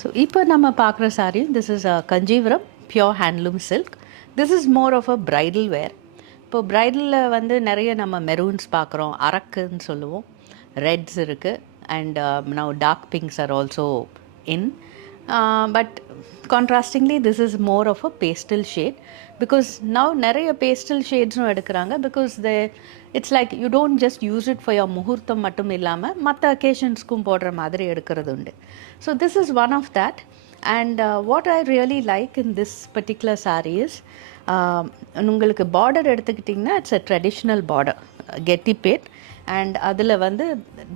So இப்போ நம்ம பார்க்குற saree, this is a Kanjeevaram pure handloom silk. This is more of a bridal wear. இப்போ ப்ரைடலில் வந்து நிறைய நம்ம மெரூன்ஸ் பார்க்குறோம், அரக்குன்னு சொல்லுவோம், ரெட்ஸ் இருக்குது, and now dark pinks are also in. But contrastingly this is more of a pastel shade, because now நிறைய pastel ஷேட்ஸும் எடுக்கிறாங்க. Because it's like you don't just use it for your muhurtham மட்டும் இல்லாமல் மற்ற அக்கேஷன்ஸ்க்கும் போடுற மாதிரி எடுக்கிறது உண்டு. So this is one of that. And what I really like in this particular saree is உங்களுக்கு பார்டர் எடுத்துக்கிட்டிங்கன்னா இட்ஸ் அ ட்ரெடிஷ்னல் பார்டர், கெட்டி பேட், அண்ட் அதில் வந்து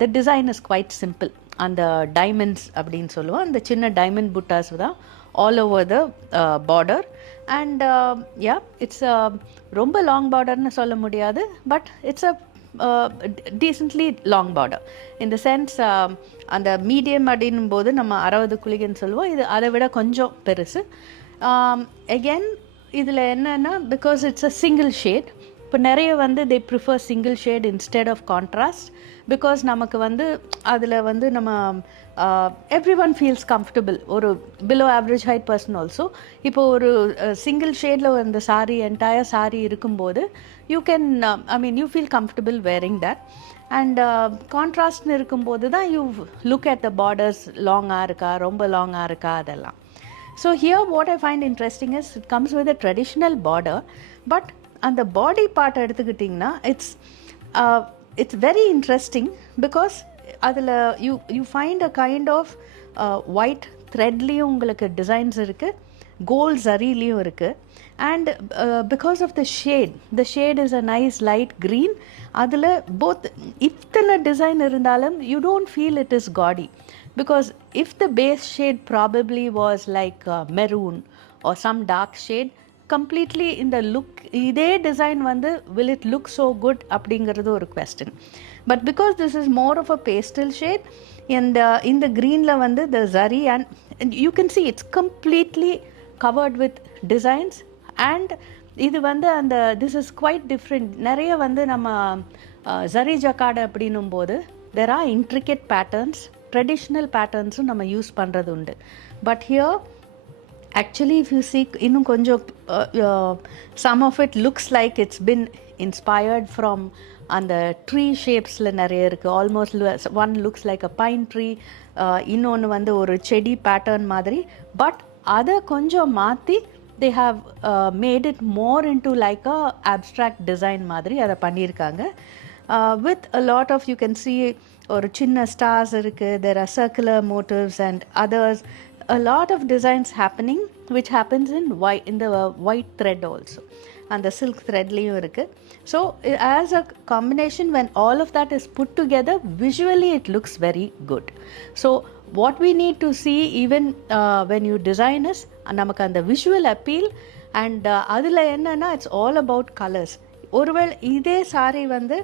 the design is quite simple. அந்த டைமண்ட்ஸ் அப்படின்னு சொல்லுவோம், அந்த சின்ன டைமண்ட் புட்டாஸ் தான் all over the border. And yeah, it's ரொம்ப லாங் பார்டர்னு சொல்ல முடியாது, but it's a decently long border. இந்த சென்ஸ் அந்த மீடியம் அப்படின்னும் போது நம்ம 60 குளிகன்னு சொல்லுவோம், இது அதை விட கொஞ்சம் பெருசு. அகெயின் இதில் என்னென்னா, because it's a single shade, இப்போ நிறைய வந்து they prefer single shade instead of contrast. Because நமக்கு வந்து அதில் வந்து நம்ம எவ்ரி ஒன் ஃபீல்ஸ் கம்ஃபர்டபுள், ஒரு below average height person also. இப்போ ஒரு சிங்கிள் ஷேடில் அந்த சாரீ, என்டையர் சாரீ இருக்கும்போது you can you feel comfortable wearing that. And கான்ட்ராஸ்ட்னு இருக்கும்போது தான் you look at the borders, லாங்காக இருக்கா, ரொம்ப லாங்காக இருக்கா, அதெல்லாம். So here what I find interesting is it comes with a traditional border, but அந்த பாடி பார்ட் எடுத்துக்கிட்டிங்கன்னா இட்ஸ் வெரி இன்ட்ரெஸ்டிங். பிகாஸ் அதில் you find a kind of white த்ரெட்லேயும் உங்களுக்கு டிசைன்ஸ் இருக்குது, கோல்ட் ஜரிலையும் இருக்குது. And because of the shade is a nice light green. அதில் both இத்தனை டிசைன் இருந்தாலும் you don't feel it is gaudy, because if the base shade probably was like maroon or some dark shade, completely in the look இதே design வந்து will it look so good அப்படிங்கிறது ஒரு question. But because this is more of a pastel shade, and in the greenல வந்து the zari, and you can see it's completely covered with designs. And இது வந்து அந்த this is quite different. நிறைய வந்து நம்ம zari jacquard அப்படின்னும் போது there are intricate patterns, traditional பேட்டர்ன்ஸும் நம்ம யூஸ் பண்ணுறது உண்டு. But here actually if you see இன்னும் கொஞ்சம் some of it looks like it's been inspired from அந்த ட்ரீ ஷேப்ஸில் நிறைய இருக்குது. Almost one looks like a pine tree, இன்னொன்று வந்து ஒரு செடி பேட்டர்ன் மாதிரி. பட் அதை கொஞ்சம் மாற்றி they have made it more into like a abstract design மாதிரி அதை பண்ணியிருக்காங்க. With a lot of, you can see ஒரு சின்ன stars இருக்குது, there are circular motifs and others, a lot of designs happening which happens in the white thread also, and the silk threadலையும் இருக்குது. So as a combination, when all of that is put together, visually it looks very good. So what we need to see even when you design is நமக்கு அந்த visual appeal. And அதில் என்னன்னா it's all about colors. ஒருவேளை இதே saree வந்து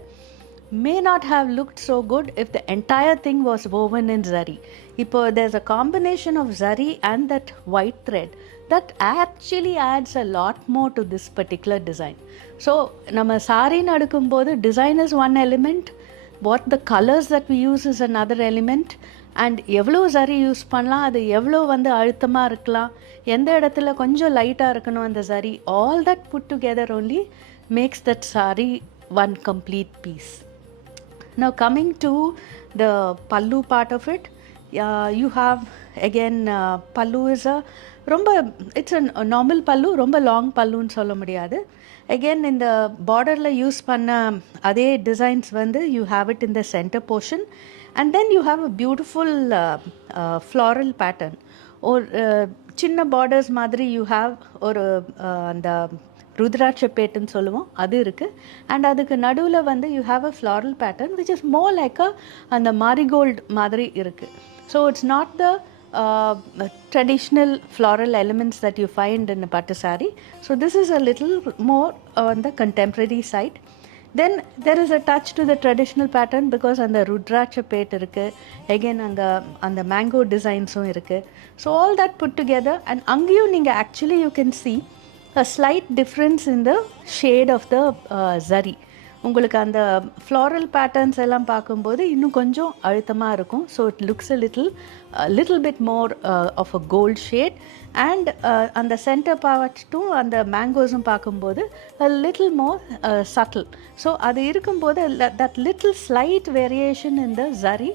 may not have looked so good if the entire thing was woven in zari. இப்போ there's a combination of zari and that white thread that actually adds a lot more to this particular design. So நம்ம saree நடக்கும்போது design is one element, what the colors that we use is another element, and எவ்வளோ zari use பண்ணலாம், அது எவ்வளோ வந்து அழுத்தமாக இருக்கலாம், எந்த இடத்துல கொஞ்சம் லைட்டாக இருக்கணும் அந்த zari, all that put together only makes that saree one complete piece. Now coming to the pallu part of it, you have again pallu is a it's a normal pallu, ரொம்ப long palluன்னு சொல்ல முடியாது. Again in the borderல use பண்ண அதே designs வந்து you have it in the center portion, and then you have a beautiful floral pattern, or சின்ன borders மாதிரி you have ஒரு அந்த ருத்ராட்ச பேட்டுன்னு சொல்லுவோம், அது இருக்குது. அண்ட் அதுக்கு நடுவில் வந்து you have a floral pattern which is more like அந்த மாரிகோல்டு மாதிரி இருக்குது. So it's not the traditional floral elements that you find in a pattu saree. So this is a little more on the contemporary side. Then there is a touch to the traditional pattern because அந்த ருத்ராட்ச bad இருக்குது, again அந்த mango டிசைன்ஸும் இருக்குது. So all that put together, and அங்கேயும் நீங்கள் actually you can see a slight difference in the shade of the zari. உங்களுக்கு அந்த floral patterns எல்லாம் பார்க்கும்போது இன்னும் கொஞ்சம் அழுத்தமாக இருக்கும். So it looks little bit more of a gold shade. And அந்த சென்டர் பார்ட்டும் அந்த மேங்கோஸும் பார்க்கும்போது லிட்டில் மோர் சட்டில். ஸோ அது இருக்கும்போது that little slight variation in the zari,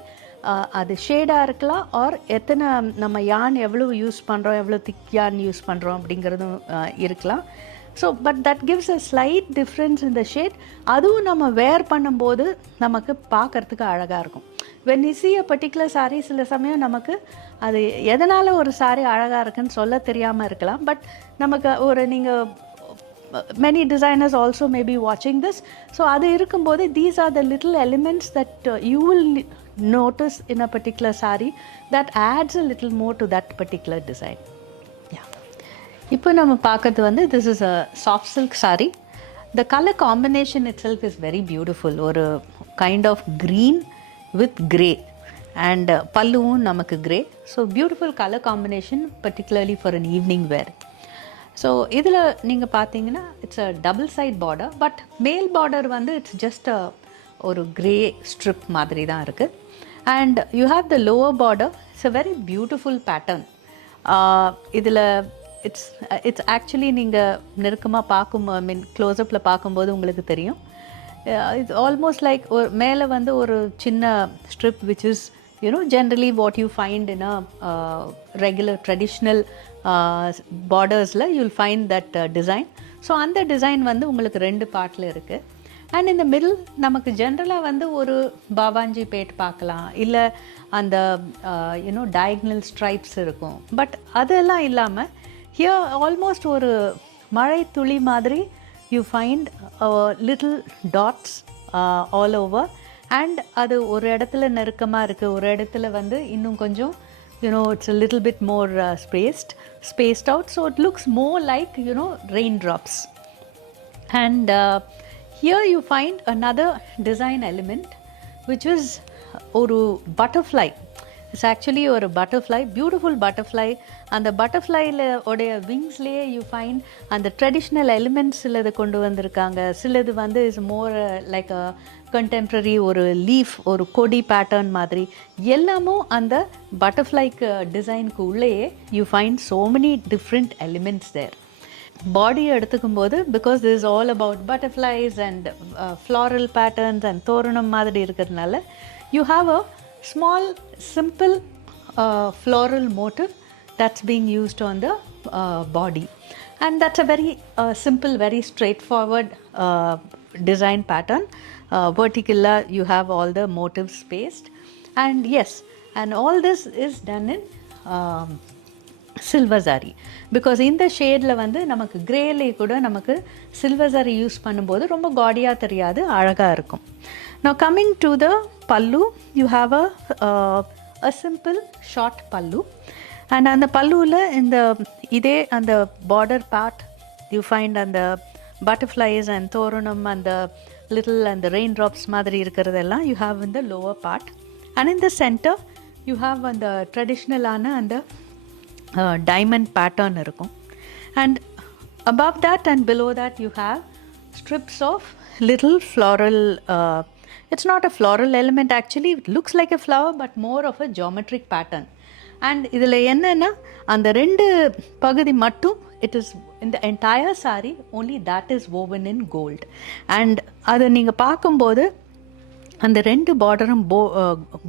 அது ஷேடாக இருக்கலாம், ஆர் எத்தனை நம்ம யான் எவ்வளோ யூஸ் பண்ணுறோம், எவ்வளோ திக் யான் யூஸ் பண்ணுறோம் அப்படிங்கிறதும் இருக்கலாம். So but that gives a slide difference in the shade. அதுவும் நம்ம வேர் பண்ணும்போது நமக்கு பார்க்குறதுக்கு அழகாக இருக்கும். When you see a particular saree, சில சமயம் நமக்கு அது எதனால் ஒரு saree அழகாக இருக்குன்னு சொல்ல தெரியாமல் இருக்கலாம். பட் நமக்கு ஒரு நீங்கள் many designers also may be watching this. So அது இருக்கும்போது these are the little elements that you will notice in a particular saree that adds a little more to that particular design. இப்போ நம்ம பார்க்கறது வந்து this is a soft silk saree. The color combination itself is very beautiful. ஒரு kind of green with grey, and பல்லுவும் நமக்கு grey. So beautiful color combination, particularly for an evening wear. So இதில் நீங்கள் பார்த்தீங்கன்னா it's a double side border, but மேல் border வந்து it's just ஒரு grey strip மாதிரி தான் இருக்குது. And you have the lower border. It's a very beautiful pattern. இதில் இட்ஸ் ஆக்சுவலி நீங்கள் நெருக்கமாக ஐ மீன் க்ளோஸ்அப்பில் பார்க்கும்போது உங்களுக்கு தெரியும். இட்ஸ் ஆல்மோஸ்ட் லைக் ஒரு மேலே வந்து ஒரு சின்ன strip which is generally what you find in a regular traditional bordersல you'll find that design. So அந்த டிசைன் வந்து உங்களுக்கு 2 பார்ட்டில் இருக்குது. அண்ட் இந்த மிடில் நமக்கு ஜென்ரலாக வந்து ஒரு பாவாஞ்சி பேட் பார்க்கலாம், இல்லை அந்த டயக்னல் ஸ்ட்ரைப்ஸ் இருக்கும். பட் அதெல்லாம் இல்லாமல் ஹியர் ஆல்மோஸ்ட் ஒரு மழை துளி மாதிரி you find little dots all over. And அது ஒரு இடத்துல நெருக்கமாக இருக்குது, ஒரு இடத்துல வந்து இன்னும் கொஞ்சம் it's a little bit more spaced out, so it looks more like raindrops. And here you find another design element which is oru butterfly. It's actually ஒரு butterfly, beautiful butterfly. அந்த butterflyல உடைய விங்ஸ்லேயே you find அந்த traditional elements சிலது கொண்டு வந்திருக்காங்க. சிலது வந்து is more like a contemporary, ஒரு லீஃப், ஒரு கொடி பேட்டர்ன் மாதிரி எல்லாமும் அந்த பட்டர்ஃப்ளைக்கு டிசைனுக்கு உள்ளேயே you find so many different elements there. பாடியை எடுத்துக்கும் போது because this is all about butterflies and floral patterns and தோரணம் மாதிரி இருக்கிறதுனால you have a small simple floral motif that's being used on the body, and that's a very simple, very straightforward design pattern. Vertical you have all the motifs spaced, and yes, and all this is done in silver zari, because in the shade la vandu namakku gray la kuda namakku silver zari use பண்ணும்போது ரொம்ப காடியா தெரியாது, அழகா இருக்கும். Now coming to the pallu, you have a simple short pallu, and on the pallula in the ide and the border part you find and the butterflies and thoranam and the little and the raindrops madri irukkiradella you have in the lower part, and in the center you have on the traditional ana and the diamond pattern irukum, and above that and below that you have strips of little floral it's not a floral element, actually it looks like a flower but more of a geometric pattern. And இதில் என்னன்னா அந்த 2 பகுதி மட்டும் it is in the entire saree only that is woven in gold. And அதை நீங்கள் பார்க்கும்போது அந்த 2 பார்டரும்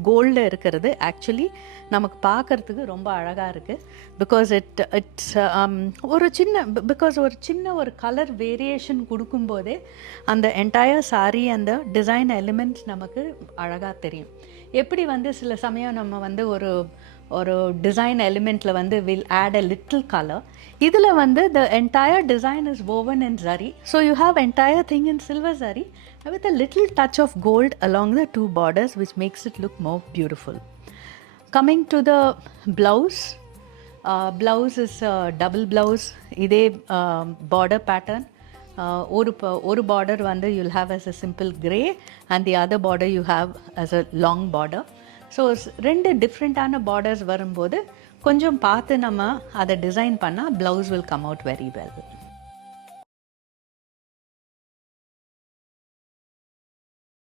கோல்டில் இருக்கிறது ஆக்சுவலி நமக்கு பார்க்குறதுக்கு ரொம்ப அழகாக இருக்குது. பிகாஸ் இட்ஸ் ஒரு சின்ன ஒரு கலர் வேரியேஷன் கொடுக்கும்போதே அந்த என்டையர் சாரீ அந்த டிசைன் எலிமெண்ட்ஸ் நமக்கு அழகாக தெரியும். எப்படி வந்து சில சமயம் நம்ம வந்து ஒரு டிசைன் எலிமெண்ட்டில் வந்து will add a little colour, இதில் வந்து the entire design is woven in zari, so you have entire thing in silver zari with a little touch of gold along the 2 borders, which makes it look more beautiful. Coming to the blouse, blouse is double blouse. இதே border pattern, ஒரு border வந்து you'll have as a simple grey and the other border you have as a long border. So 2 டிஃப்ரெண்ட்டான borders வரும்போது கொஞ்சம் பார்த்து நம்ம அதை design பண்ணால் blouse will come out very well.